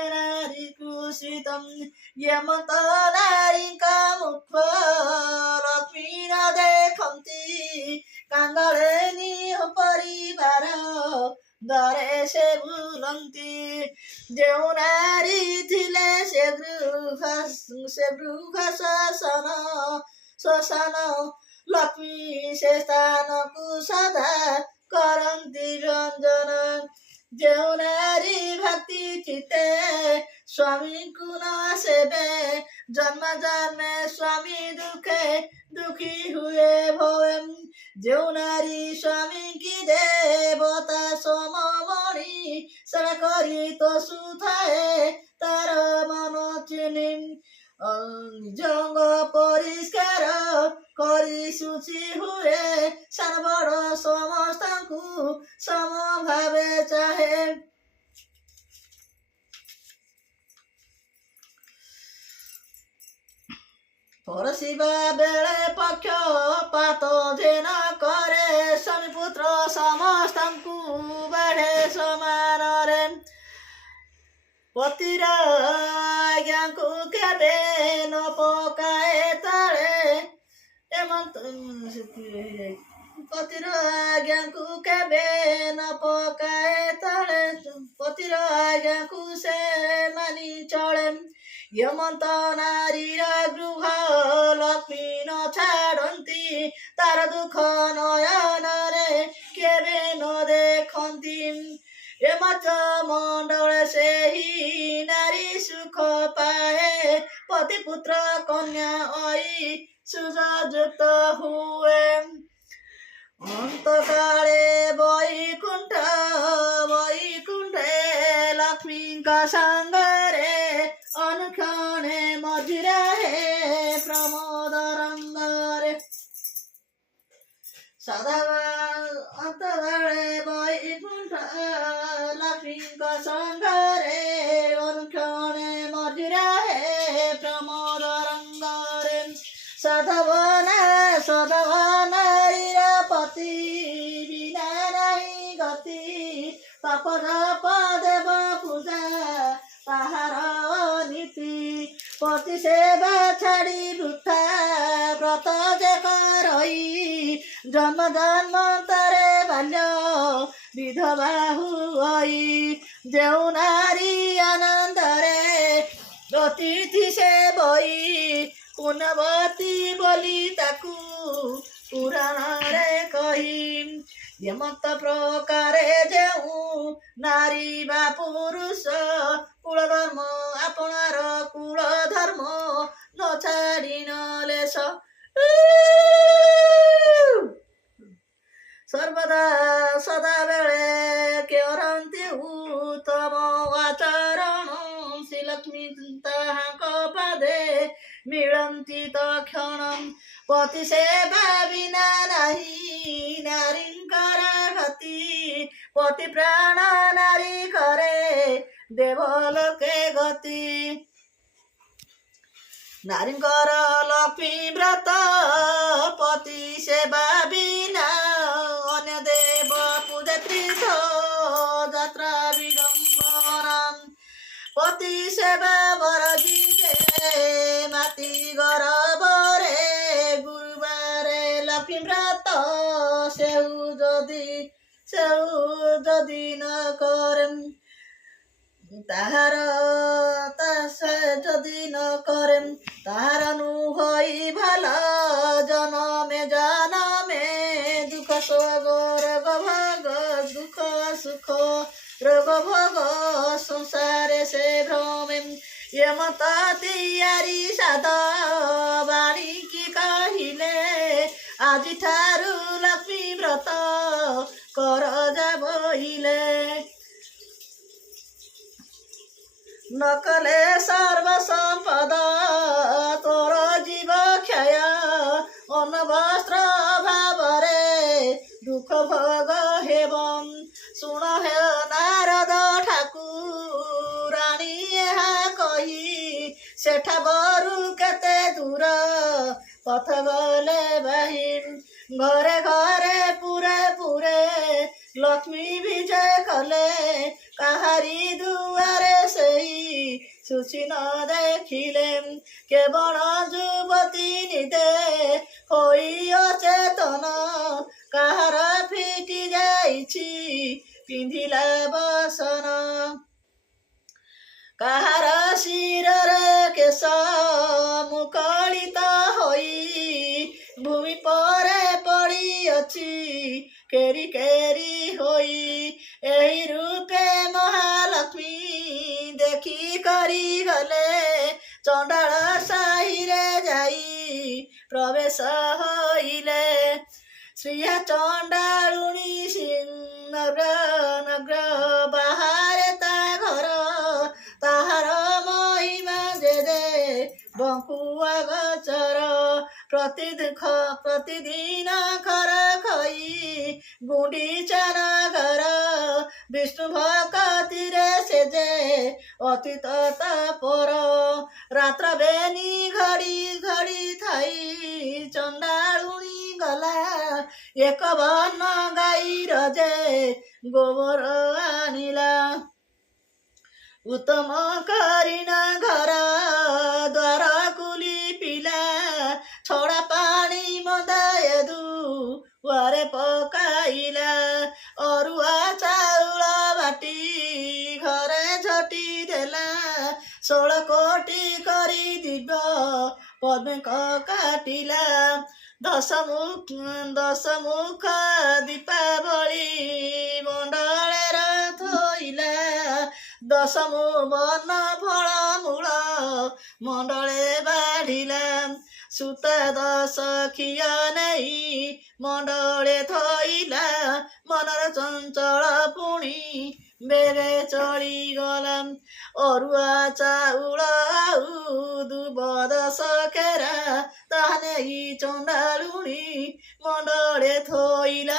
ନାରୀ କୁସିତମ୍ ୟମତ ନାରୀଙ୍କ ମୁଖ ଲକ୍ଷ୍ମୀ ନ ଦେଖନ୍ତି କାଙ୍ଗଳେନି ପରିବାର ଦରେ ସେ ବୁଲନ୍ତି ଯେଉଁ ନାରୀ ଥିଲେ ସେ ଗୃହ ଶ୍ମଶାନ ଲକ୍ଷ୍ମୀ ସେ ସ୍ଥାନକୁ ସଦା କରନ୍ତି ରଞ୍ଜନ ଯେଉଁ ନାରୀ ଭକ୍ତି ଚିତେ ସ୍ୱାମୀଙ୍କୁ ନ ସେବେ ଜନ୍ମ ଜନ୍ମେ ସ୍ୱାମୀ ଦୁଃଖୀ ହୁଏ ଭବେ ଯେଉଁ ନାରୀ ସ୍ୱାମୀ କି ଦେବତା ସମମଣି ସେବା କରି ତୋଷୁଥାଏ ତାର ମନ ଚିହ୍ନି ନିଜଙ୍ଗ ପରିଷ୍କାର କରି ଶୁଚି ହୁଏ ସାନ ବଡ଼ ସମସ୍ତଙ୍କୁ ସମଭାବେ ଚାହେଁ ପରଶିବା ବେଳେ ପକ୍ଷପାତ ଯେ ନ କରେ ସ୍ୱାମୀ ପୁତ୍ର ସମସ୍ତଙ୍କୁ ବାଢ଼େ ସମାନରେ ପତିର ଆଜ୍ଞାକୁ କେବେ ନ ପକାଏ ତଳେ ପତିର ଆଜ୍ଞାକୁ କେବେ ନ ପକାଏ ତଳେ ପତିର ଆଜ୍ଞାକୁ ସେ ମାନି ଚଳେ ୟମନ୍ତ ନାରୀର ଗୃହ ଲକ୍ଷ୍ମୀ ନ ଛାଡ଼ନ୍ତି ତାର ଦୁଃଖ ନୟନରେ କେବେ ନ ଦେଖନ୍ତି ଏମତ ମଣ୍ଡଳେ ସେହି ନାରୀ ସୁଖ ପାଏ ପତି ପୁତ୍ର କନ୍ୟା ଐ ସୁଯୁକ୍ତ ହୁଏ ଅନ୍ତକାଳେ ବୈକୁଣ୍ଠେ ଲକ୍ଷ୍ମୀଙ୍କ ସାଙ୍ଗରେ ଅନୁକ୍ଷଣେ ମଝିରେ ପ୍ରମୋଦ ରଙ୍ଗରେ ସଦା ଅନ୍ତକାଳେ ବୈକୁଣ୍ଠ ଲକ୍ଷ୍ମୀଙ୍କ ସାଙ୍ଗରେ ଅନୁକ୍ଷଣେ ମଝିରେ ପ୍ରମୋଦ ରଙ୍ଗରେ ସଦବ ନାରୀର ପତି ବିନା ନାହିଁ ଗତି ପାପ ଜପ ଦେବ ପୂଜା ତାହାର ନୀତି ପତି ସେବା ଛାଡ଼ି ବୃଥା ବ୍ରତ ଯେ କରଇ ଜନ୍ମ ଜନ୍ମାନ୍ତରେ ବାଲ୍ୟ ବିଧବା ହୁଇ ଯେଉଁ ନାରୀ ଆନନ୍ଦରେ ଅତିଥି ସେ ବଇ ପୁନବତୀ ବୋଲି ତାକୁ ପୁରାଣରେ କହି ଏମତ ପ୍ରକାରେ ଯେଉଁ ନାରୀ ବା ପୁରୁଷ କୁଳ ଧର୍ମ ଆପଣାର କୁଳ ଧର୍ମ ନ ଛାଡ଼ି ନଲେଶ ସର୍ବଦା ସଦାବେଳେ କରନ୍ତି ଉତ୍ତମ ଆଚରଣ ଶ୍ରୀଲକ୍ଷ୍ମୀ ତାହାଙ୍କ ପାଦେ ମିଳନ୍ତି ତକ୍ଷଣ ପତି ସେବା ବିନା ନାହିଁ ନାରୀଙ୍କର ଗତି ପତି ପ୍ରାଣ ନାରୀ କରେ ଦେବଲୋକେ ଗତି ନାରୀଙ୍କର ଲକ୍ଷ୍ମୀ ବ୍ରତ ପତି ସେବା ବିନା ଅନ୍ୟ ଦେବ ପୂଜା ତୀର୍ଥ ଯାତ୍ରା ବିଡ଼ମ୍ବନା ପତି ସେବା ବରଜିତେ ମାତି ଗରବରେ ଗୁରୁବାରେ ଲକ୍ଷ୍ମୀ ବ୍ରତ ସେଉ ଯଦି ନ କରେ ତାହାର ଯଦି ନ କରେ ତାହାର ନୁହଇ ଭଲ ଜନମେ ଦୁଃଖ ଶୋକ ରୋଗ ଭୋଗ ଦୁଃଖ ସୁଖ ରୋଗ ଭୋଗ ସଂସାରେ ସେ ଭ୍ରମେ ଏମତ ତିଆରି ସାଧ ବାଣିକି କହିଲେ ଆଜିଠାରୁ ଲକ୍ଷ୍ମୀ ବ୍ରତ କର ଯା ବହିଲେ ନକଲେ ସର୍ବ ସମ୍ପଦ ତୋର ଜୀବ କ୍ଷୟ ଅନବସ୍ତ୍ର ଭାବରେ ଦୁଃଖ ଭୋଗ ହେବ ଶୁଣ ହେ ନାରଦ ଠାକୁରାଣୀ ଏହା କହି ସେଠା ବରୁ କେତେ ଦୂର ପଥ ଗଲେ ବାହି ଘରେ ଘରେ ପୁରେ ଲକ୍ଷ୍ମୀ ବିଜୟ କଲେ କାହାରି ଦୁଆରେ ସେଇ ଶୁଚି ନ ଦେଖିଲେ କେବଳ ଯୁବତୀ ନିଦେ ହୋଇ ଅଚେତନ କାହାର ଫିଟି ଯାଇଛି ପିନ୍ଧିଲା ବସନ କାହାର ଶିରରେ କେଶ ମୁକଳିତ ହୋଇ ଭୂମି ପରେ ପଡ଼ିଅଛି କେରି କେରି ହୋଇ ଏହି ରୂପେ ମହାଲକ୍ଷ୍ମୀ ଦେଖି କରି ଗଲେ ଚଣ୍ଡାଳ ସାହିରେ ଯାଇ ପ୍ରବେଶ ହୋଇଲେ ଶ୍ରୀୟା ଚଣ୍ଡାଳୁଣୀ ନଗ୍ର ବାହାରେ ତା ଘର ତାହାର ମହିମା ଯେ ବଙ୍କୁଆ ଗଛର ପ୍ରତିଦିନ ଖର ଖଇ ଗୁଣ୍ଡିଚା ନଗର ବିଷ୍ଣୁ ଭକତିରେ ସେ ଯେ ଅତୀତ ତାପର ରାତ୍ର ବେନି ଘଡ଼ି ଘଡ଼ି ଥାଇ ଚଣ୍ଡାଳୁଣୀ ଗଲା ଏକ ବର୍ଣ୍ଣ ଗାଈର ଯେ ଗୋବର ଆଣିଲା ଉତ୍ତମ କରିଣ ଘର ଦ୍ୱାର କୁଲି ପିଲା ଛଡ଼ା ପାଣି ମନ୍ଦାଏ ଦୁଆରେ ପକାଇଲା ଅରୁଆ ଚାଉଳ ବାଟି ଘରେ ଝଟି ଦେଲା 16 କୋଟି କରି ଦିବ୍ୟ ପଦ୍ମଙ୍କ କାଟିଲା ଦଶମୁଖ ଦୀପାବଳି ମଣ୍ଡଳରେ ଥୋଇଲା ଦଶମୁ ବନ ଫଳ ମୂଳ ମଣ୍ଡଳେ ବାଢ଼ିଲା ସୂତା 10 ଖିଅ ନେଇ ମଣ୍ଡଳେ ଥୋଇଲା ମନର ଚଞ୍ଚଳ ପୁଣି ବେଗେ ଚଳିଗଲା ଅରୁଆ ଚାଉଳ ଆଉ ଦୁବ 10 ଖେରା ତାହା ନେଇ ଚଣ୍ଡାଳୁଣୀ ମଣ୍ଡଳେ ଥୋଇଲା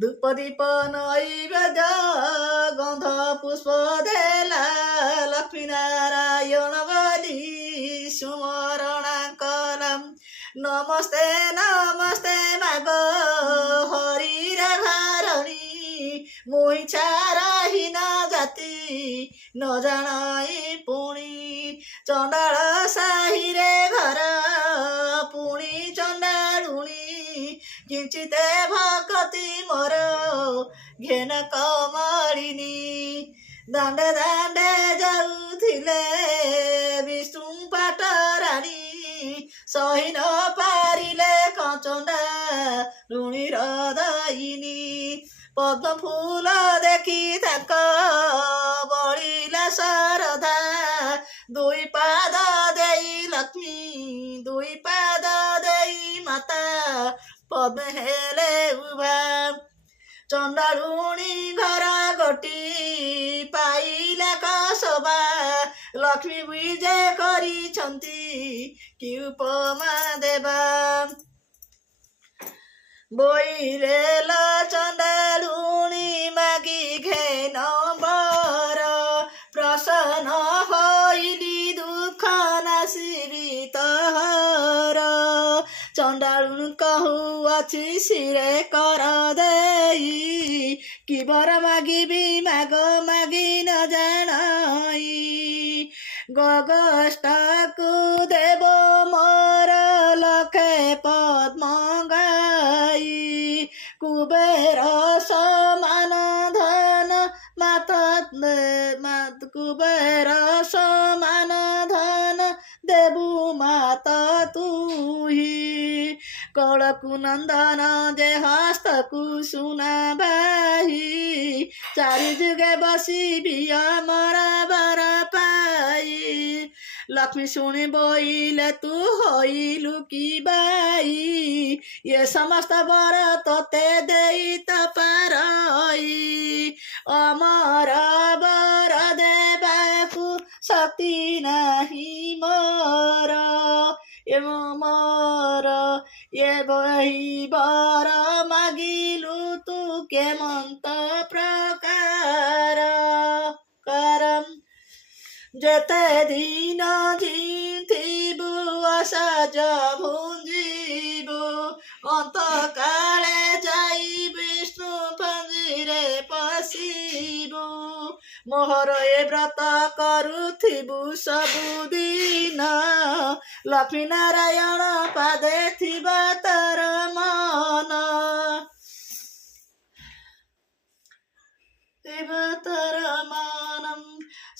ଧୂପ ଦୀପ ନୈବେଦ୍ୟ ଗନ୍ଧ ପୁଷ୍ପ ଦେଲା ଲକ୍ଷ୍ମୀ ନାରାୟଣ ବୋଲି ସୁମରଣା କଲା ନମସ୍ତେ ନମସ୍ତେ ମାଗ ହରିର ଘରଣୀ ମୁଇଁଛାରହୀନ ଜାତି ନ ଜାଣଇ ପୁଣି ଚଣ୍ଡାଳ ସାହିରେ ଘର ପୁଣି ଚଣ୍ଡାଳୁଣୀ କିଞ୍ଚିତେ ଭକତି ମୋର ଘେନ କମଳିନୀ ଦାଣ୍ଡେ ଦାଣ୍ଡେ ଯାଉଥିଲେ ବିଷ୍ଣୁ ପାଟରାଣୀ ସହି ନ ପାରିଲେ ଚଣ୍ଡାଳୁଣୀର ଦଇନୀ ପଦ୍ମ ଫୁଲ ଦେଖି ତାଙ୍କ ବଳିଲା ଶରଧା ଦୁଇ ପାଦ ଦେଇ ଲକ୍ଷ୍ମୀ ଦୁଇ ପାଦ ଦେଇ ମାତା ପଦ୍ମ ହେଲେ ଉଭା ଚଣ୍ଡାଳୁଣୀ ଘର ଗୋଟି ପାଇଲା କସବା ଲକ୍ଷ୍ମୀ ବିଜେ କରିଛନ୍ତି କି ଉପମା ଦେବା ବୋଇଲେ ଲ ଚଣ୍ଡାଳୁଣୀ ମାଗି ଘେନ ବର ପ୍ରସନ୍ନ ହୋଇଲି ଦୁଃଖ ନାସିବି ତହର ଚଣ୍ଡାଳୁଣୀ କହୁଅଛି ଶିରେ କର ଦେଇ କି ବର ମାଗିବି ମାଗ ମାଗି ନ ଜାଣଇ ଗଗଷ୍ଟକୁ ଦେବ ମୋର ଲକ୍ଷେ ପଦ୍ମ ଗାଇ କୁବେର ସମାନ ଧନ କୁବେର ସମାନ ଧନ ଦେବୁ ମାତ ତୁହି କଳକୁ ନନ୍ଦନ ଯେ ହସ୍ତକୁ ସୁନା ବାହି ଚାରି ଯୁଗେ ବସିବି ଅମର ବର ପାଇ ଲକ୍ଷ୍ମୀ ଶୁଣି ବୋଇଲେ ତୁ ହୋଇଲୁ କି ବାଇ ଏ ସମସ୍ତ ବର ତୋତେ ଦେଇ ତ ପାରଇ ଅମର ବର ଦେବାକୁ ଶକ୍ତି ନାହିଁ ମୋର ମୋର ଏ ବହି ବର ମାଗିଲୁ ତୁ କେମନ୍ତ ପ୍ରକାର କରମ୍ ଯେତେ ଦିନ ଜିଥିବୁ ଅସଜ ଭୁଞ୍ଜିବୁ ଅନ୍ତକାଳେ ଯାଇ ବିଷ୍ଣୁ ମୋହର ଏ ବ୍ରତ କରୁଥିବୁ ସବୁଦିନ ଲକ୍ଷ୍ମୀ ନାରାୟଣ ପାଦେ ଥିବା ତୋର ମନ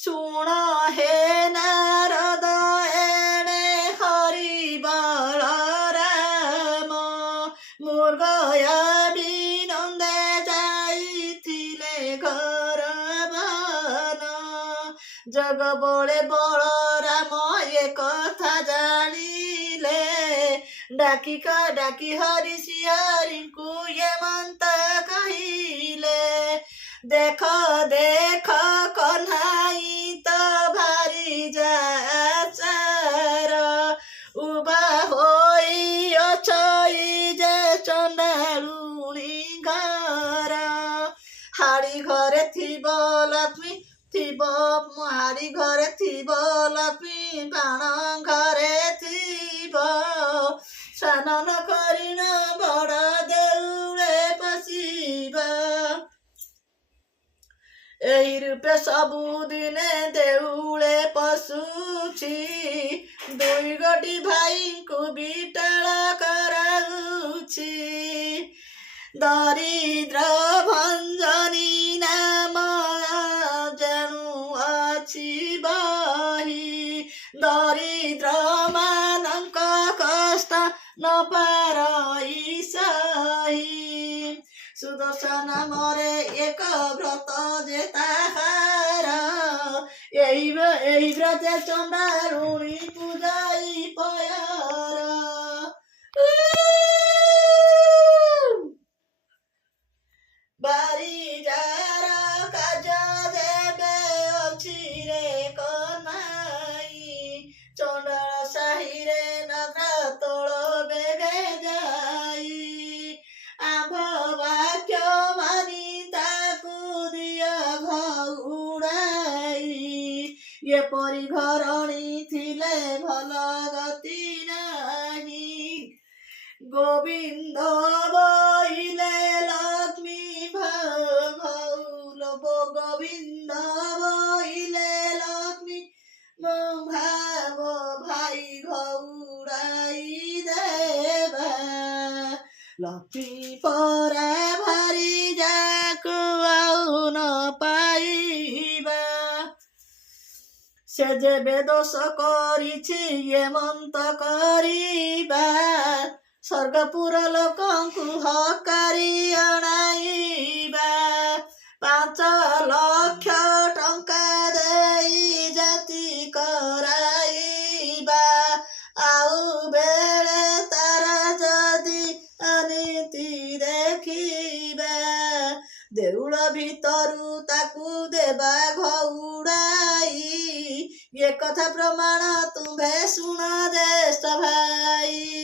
ଶୁଣ ହେ ନାରଦ ଏଣେ ହରି ବଳରାମ ମୃଗୟା ବିନନ୍ଦେ ଯାଇଥିଲେ ଘର ବନ ଜଗ ବଳେ ବଳରାମ ଏ କଥା ଜାଣିଲେ ଡାକି ହରି ଶ୍ରୀହରିଙ୍କୁ ଏ ମନ୍ତ କହିଲେ ଦେଖ ଦେଖ କହ୍ନାଇ ତ ଭାରି ଯାଚାର ଉଭା ହୋଇ ଅଛଇ ଯେ ଚଣ୍ଡାଳୁଣୀ ଘର ହାଡ଼ି ଘରେ ଥିବ ଲକ୍ଷ୍ମୀ ଥିବ ହାଡ଼ି ଘରେ ଥିବ ଲକ୍ଷ୍ମୀ ବାଣ ଘରେ ଥିବ ସ୍ନାନ କରିନ ବଡ଼ ଦେଉଳେ ପଶିବା ଏହି ରୂପେ ସବୁଦିନେ ଦେଉଳେ ପଶୁଛି ଦୁଇ ଗୋଟି ଭାଇଙ୍କୁ ବିଟାଳ କରାଉଛି ଦରିଦ୍ର ଭଞ୍ଜନୀ ନାମ ଜାଣୁ ଅଛି ବହି ଦରିଦ୍ର ମାନଙ୍କ କଷ୍ଟ ନ ପାରଇ ସହି ସୁଦର୍ଶନ ନାମରେ ଏକ ବ୍ରତ ଯେ ତାହାର ଏହି ବ୍ରତ ଚଣ୍ଡାଳୁଣୀ ପୂଜାଇ ପୟର ବାରି ଯାର କାର୍ଯ୍ୟ ଦେବେ ଅଛି ରେ କହ୍ନାଇ ଚଣ୍ଡାଳ ସାହିରେ ନଗ୍ର ତୋଳ ବେବେ ଯାଇ ଆମ୍ଭ ବାକ୍ୟ ମାନି ତାକୁ ଦିଅ ଘଉଡ଼ାଇ ଏପରି ଘରଣୀ ଥିଲେ ଭଲ ଗତି ନାହିଁ ଗୋବିନ୍ଦ ବୋଇଲେ ଲକ୍ଷ୍ମୀ ଗୋବିନ୍ଦ ବୋଇଲେ ଲକ୍ଷ୍ମୀ ଭାବ ଭାଇ ଘଉଡ଼ାଇ ଦେବା ଲକ୍ଷ୍ମୀ ପରା ଭାରି ଯାକୁ ଆଉ ନ ପାଇବା ସେ ଯେବେ ଦୋଷ କରିଛି ଏ ମନ୍ତ କରିବା ସ୍ୱର୍ଗପୁର ଲୋକଙ୍କୁ ହକାରି ଅଣାଇବା 5 ଲକ୍ଷ ଟଙ୍କା ଦେଇ ଜାତି କରାଇବା ଆଉ ବେଳେ ତାର ଯଦି ଅନୀତି ଦେଖିବା ଦେଉଳ ଭିତରୁ ତାକୁ ଦେବା ଘଉଡ଼ାଇ ଏ କଥା ପ୍ରମାଣ ତୁମ୍ଭେ ଶୁଣ ଜ୍ୟେଷ୍ଠ ଭାଇ